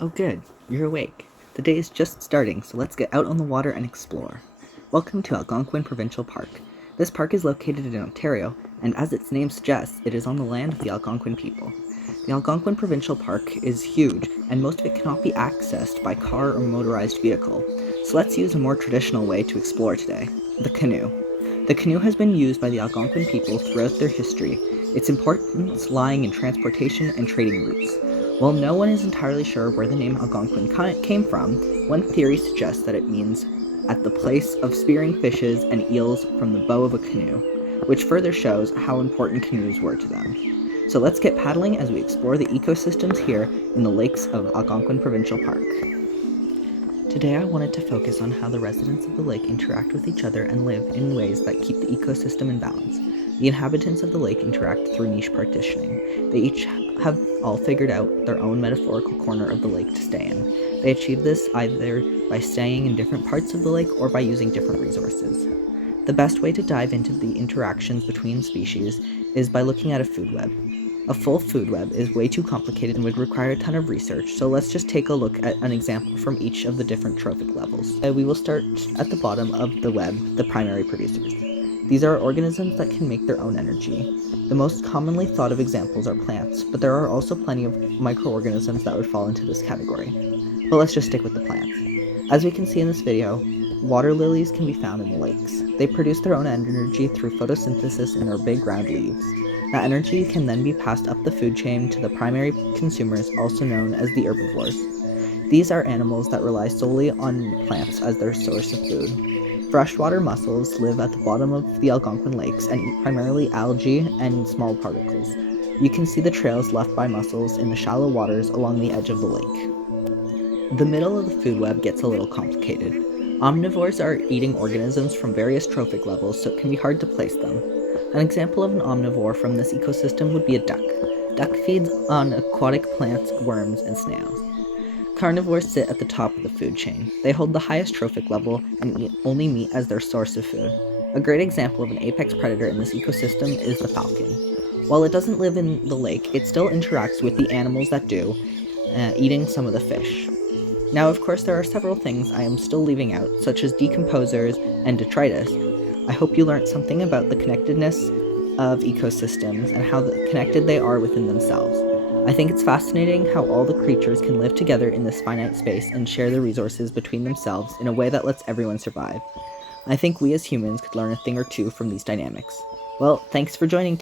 Oh good, you're awake. The day is just starting, so let's get out on the water and explore. Welcome to Algonquin Provincial Park. This park is located in Ontario, and as its name suggests, it is on the land of the Algonquin people. The Algonquin Provincial Park is huge, and most of it cannot be accessed by car or motorized vehicle. So let's use a more traditional way to explore today, the canoe. The canoe has been used by the Algonquin people throughout their history, its importance lying in transportation and trading routes. While no one is entirely sure where the name Algonquin came from, one theory suggests that it means at the place of spearing fishes and eels from the bow of a canoe, which further shows how important canoes were to them. So let's get paddling as we explore the ecosystems here in the lakes of Algonquin Provincial Park. Today I wanted to focus on how the residents of the lake interact with each other and live in ways that keep the ecosystem in balance. The inhabitants of the lake interact through niche partitioning. They each have all figured out their own metaphorical corner of the lake to stay in. They achieve this either by staying in different parts of the lake or by using different resources. The best way to dive into the interactions between species is by looking at a food web. A full food web is way too complicated and would require a ton of research, so let's just take a look at an example from each of the different trophic levels. We will start at the bottom of the web, the primary producers. These are organisms that can make their own energy. The most commonly thought of examples are plants, but there are also plenty of microorganisms that would fall into this category. But let's just stick with the plants. As we can see in this video, water lilies can be found in the lakes. They produce their own energy through photosynthesis in their big round leaves. That energy can then be passed up the food chain to the primary consumers, also known as the herbivores. These are animals that rely solely on plants as their source of food. Freshwater mussels live at the bottom of the Algonquin lakes and eat primarily algae and small particles. You can see the trails left by mussels in the shallow waters along the edge of the lake. The middle of the food web gets a little complicated. Omnivores are eating organisms from various trophic levels, so it can be hard to place them. An example of an omnivore from this ecosystem would be a duck. Duck feeds on aquatic plants, worms, and snails. Carnivores sit at the top of the food chain. They hold the highest trophic level and eat only meat as their source of food. A great example of an apex predator in this ecosystem is the falcon. While it doesn't live in the lake, it still interacts with the animals that do, eating some of the fish. Now, of course, there are several things I am still leaving out, such as decomposers and detritus. I hope you learned something about the connectedness of ecosystems and how connected they are within themselves. I think it's fascinating how all the creatures can live together in this finite space and share the resources between themselves in a way that lets everyone survive. I think we as humans could learn a thing or two from these dynamics. Well, thanks for joining.